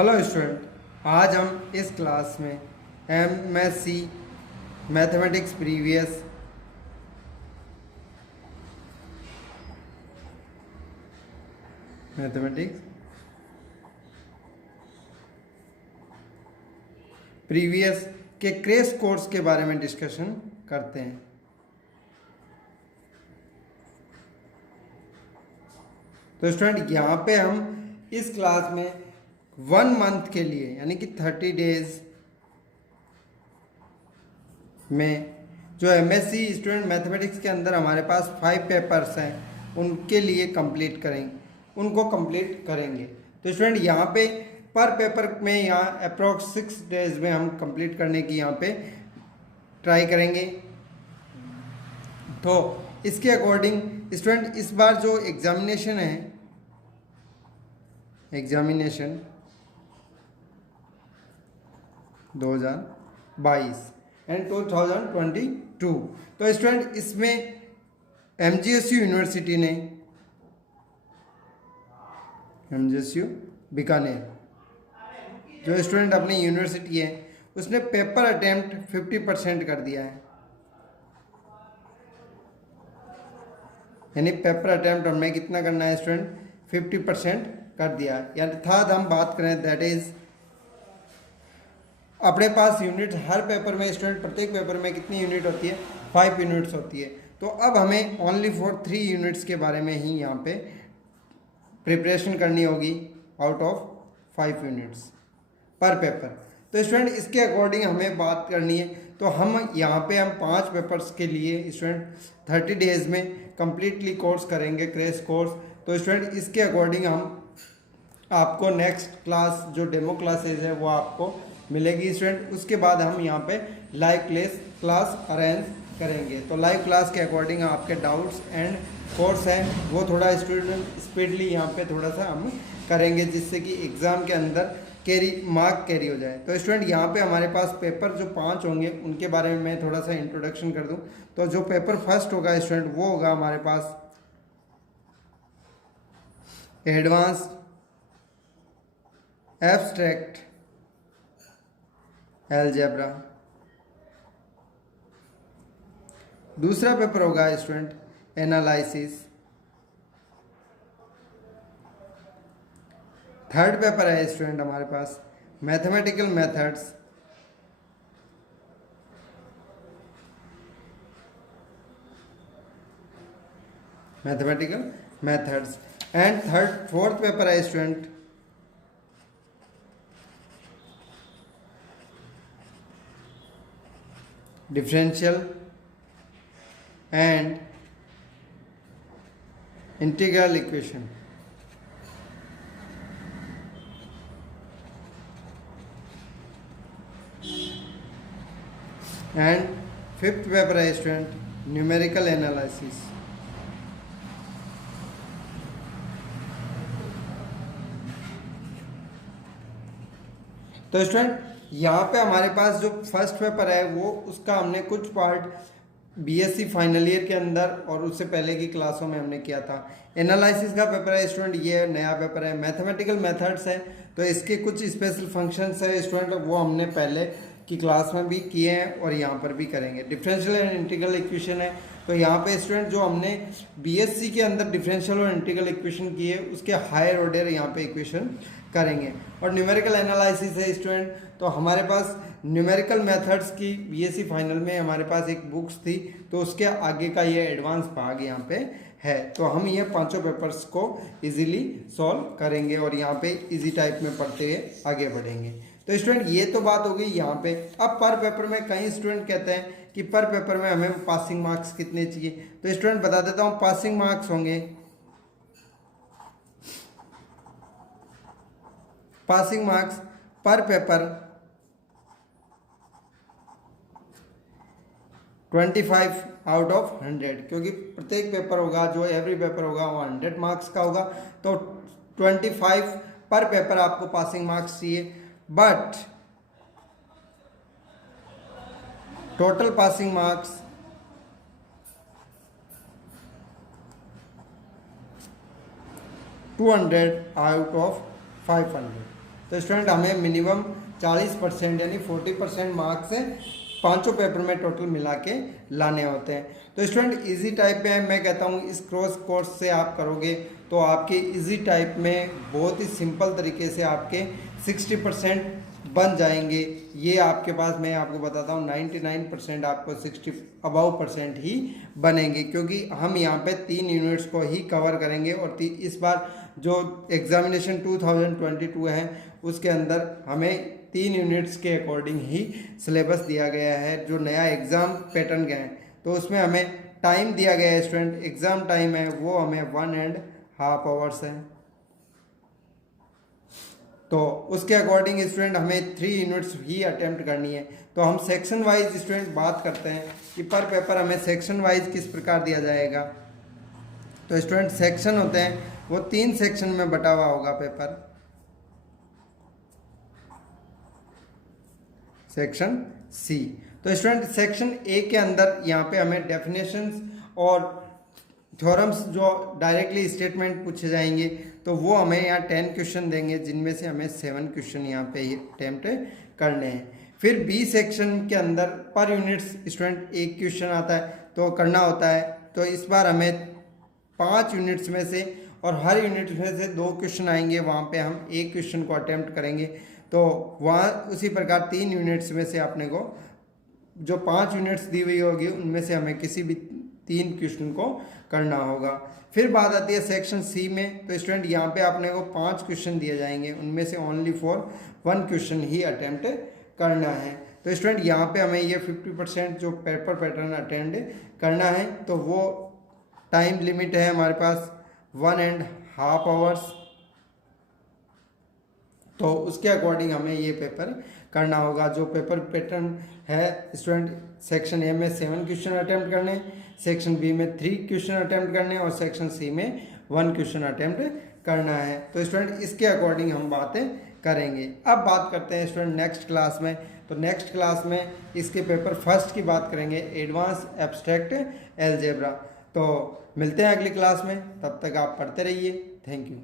Hello student, आज हम इस क्लास में एमएससी मैथमेटिक्स प्रीवियस के क्रैश कोर्स के बारे में डिस्कशन करते हैं। तो स्टूडेंट यहाँ पे हम इस क्लास में 1 मंथ के लिए यानी कि 30 डेज में जो एमएससी स्टूडेंट मैथमेटिक्स के अंदर हमारे पास 5 पेपर्स हैं उनको कंप्लीट करेंगे। तो स्टूडेंट यहाँ पे पर पेपर में यहाँ अप्रॉक्स 6 डेज में हम कंप्लीट करने की यहाँ पे ट्राई करेंगे। तो इसके अकॉर्डिंग स्टूडेंट इस बार जो एग्जामिनेशन 2022 एंड 2022, तो स्टूडेंट इसमें एमजीएसयू यूनिवर्सिटी ने बीकानेर जो स्टूडेंट अपनी यूनिवर्सिटी है उसने पेपर अटेम्प्ट 50% कर दिया है। यानी पेपर अटेम्प्ट हमने कितना करना है स्टूडेंट, 50% कर दिया। यानी अर्थात हम बात करें दैट इज अपने पास यूनिट हर पेपर में स्टूडेंट प्रत्येक पेपर में कितनी यूनिट होती है, 5 यूनिट्स होती है। तो अब हमें ओनली फॉर 3 यूनिट्स के बारे में ही यहाँ पे प्रिपरेशन करनी होगी आउट ऑफ 5 यूनिट्स पर पेपर। तो स्टूडेंट इसके अकॉर्डिंग हमें बात करनी है। तो हम यहाँ पे हम 5 पेपर्स के लिए स्टूडेंट 30 डेज में कम्प्लीटली कोर्स करेंगे, क्रैश कोर्स। तो स्टूडेंट इसके अकॉर्डिंग हम आपको नेक्स्ट क्लास जो डेमो क्लासेज है वो आपको मिलेगी स्टूडेंट। उसके बाद हम यहाँ पे लाइव क्लास अरेंज करेंगे। तो लाइव क्लास के अकॉर्डिंग आपके डाउट्स एंड कोर्स हैं वो थोड़ा स्टूडेंट स्पीडली यहाँ पे थोड़ा सा हम करेंगे जिससे कि एग्ज़ाम के अंदर मार्क कैरी हो जाए। तो स्टूडेंट यहाँ पे हमारे पास पेपर जो 5 होंगे उनके बारे में मैं थोड़ा सा इंट्रोडक्शन कर दूँ। तो जो पेपर फर्स्ट होगा स्टूडेंट वो होगा हमारे पास एडवांस एब्स्ट्रैक्ट अलजेब्रा। दूसरा पेपर होगा स्टूडेंट एनालिसिस। थर्ड पेपर है स्टूडेंट हमारे पास mathematical methods and fourth paper है student differential and integral equation. And fifth paper है स्टूडेंट न्यूमेरिकल एनालिसिस। तो स्टूडेंट यहाँ पे हमारे पास जो फर्स्ट पेपर है वो उसका हमने कुछ पार्ट बीएससी फाइनल ईयर के अंदर और उससे पहले की क्लासों में हमने किया था। एनालिसिस का पेपर है स्टूडेंट, ये नया पेपर है। मैथमेटिकल मेथड्स है तो इसके कुछ स्पेशल फंक्शंस है स्टूडेंट, वो हमने पहले की क्लास में भी किए हैं और यहाँ पर भी करेंगे। डिफरेंशियल एंड इंटीग्रल इक्वेशन है तो यहाँ पे स्टूडेंट जो हमने बीएससी के अंदर डिफरेंशियल और इंटीग्रल इक्वेशन किए उसके हायर ऑर्डर यहाँ पे इक्वेशन करेंगे। और न्यूमेरिकल एनालिसिस है स्टूडेंट, तो हमारे पास न्यूमेरिकल मेथड्स की बीएससी फाइनल में हमारे पास एक बुक्स थी तो उसके आगे का ये एडवांस भाग यहाँ पे है। तो हम ये 5 पेपर्स को इजीली सॉल्व करेंगे और यहाँ पे इजी टाइप में पढ़ते हुए आगे बढ़ेंगे। तो स्टूडेंट ये तो बात हो गई यहाँ पे। अब पर पेपर में कई स्टूडेंट कहते हैं कि पर पेपर में हमें पासिंग मार्क्स कितने चाहिए। तो स्टूडेंट बता देता हूँ, पासिंग मार्क्स होंगे पर पेपर 25 आउट ऑफ 100, क्योंकि प्रत्येक पेपर होगा जो एवरी पेपर होगा वो 100 मार्क्स का होगा। तो 25 पर पेपर आपको पासिंग मार्क्स चाहिए। But total passing marks 200 out of 500। तो स्टूडेंट हमें मिनिमम 40% यानी 40% मार्क्स से पांचों पेपर में टोटल मिला के लाने होते हैं। तो स्टूडेंट इजी टाइप में मैं कहता हूँ इस क्रॉस कोर्स से आप करोगे तो आपके इजी टाइप में बहुत ही सिंपल तरीके से आपके 60% बन जाएंगे। ये आपके पास मैं आपको बताता हूँ 99% आपको 60 अबाउ % ही बनेंगे, क्योंकि हम यहाँ पे 3 यूनिट्स को ही कवर करेंगे। और इस बार जो एग्जामिनेशन 2022 है उसके अंदर हमें 3 यूनिट्स के अकॉर्डिंग ही सिलेबस दिया गया है, जो नया एग्ज़ाम पैटर्न गया है। तो उसमें हमें टाइम दिया गया है स्टूडेंट, एग्ज़ाम टाइम है वो हमें 1.5 आवर्स है। तो उसके अकॉर्डिंग स्टूडेंट हमें 3 यूनिट्स ही अटेम्प्ट करनी है। तो हम सेक्शन वाइज स्टूडेंट बात करते हैं कि पर पेपर हमें सेक्शन वाइज किस प्रकार दिया जाएगा। तो स्टूडेंट सेक्शन होते हैं वो 3 सेक्शन में बटा हुआ होगा पेपर। सेक्शन सी, तो स्टूडेंट सेक्शन ए के अंदर यहाँ पे हमें डेफिनेशंस और थ्योरम्स जो डायरेक्टली स्टेटमेंट पूछे जाएंगे, तो वो हमें यहाँ 10 क्वेश्चन देंगे, जिनमें से हमें 7 क्वेश्चन यहाँ पे अटेम्प्ट करने हैं। फिर बी सेक्शन के अंदर पर यूनिट्स स्टूडेंट 1 क्वेश्चन आता है तो करना होता है। तो इस बार हमें 5 यूनिट्स में से और हर यूनिट में से 2 क्वेश्चन आएंगे, वहाँ पे हम 1 क्वेश्चन को अटेम्प्ट करेंगे। तो वहाँ उसी प्रकार 3 यूनिट्स में से अपने को जो 5 यूनिट्स दी हुई होगी उनमें से हमें किसी भी 3 क्वेश्चन को करना होगा। फिर बात आती है सेक्शन सी में। तो स्टूडेंट यहाँ पे आपने को 5 क्वेश्चन दिए जाएंगे, उनमें से only for 1 question he attempt करना है। तो स्टूडेंट यहाँ पे हमें ये 50% जो पेपर पैटर्न अटेंड करना है, तो वो टाइम लिमिट है हमारे पास 1.5 आवर्स। तो उसके अकॉर्डिंग हमें ये पेपर करना होगा। जो पेपर पैटर्न है स्टूडेंट, सेक्शन ए में 7 क्वेश्चन अटेम्प्ट करने, सेक्शन बी में 3 क्वेश्चन अटेम्प्ट करने और सेक्शन सी में 1 क्वेश्चन अटेम्प्ट करना है। तो स्टूडेंट इसके अकॉर्डिंग हम बातें करेंगे। अब बात करते हैं स्टूडेंट नेक्स्ट क्लास में। तो नेक्स्ट क्लास में इसके पेपर फर्स्ट की बात करेंगे, एडवांस एब्स्ट्रैक्ट अलजेब्रा। तो मिलते हैं अगली क्लास में, तब तक आप पढ़ते रहिए। Thank you.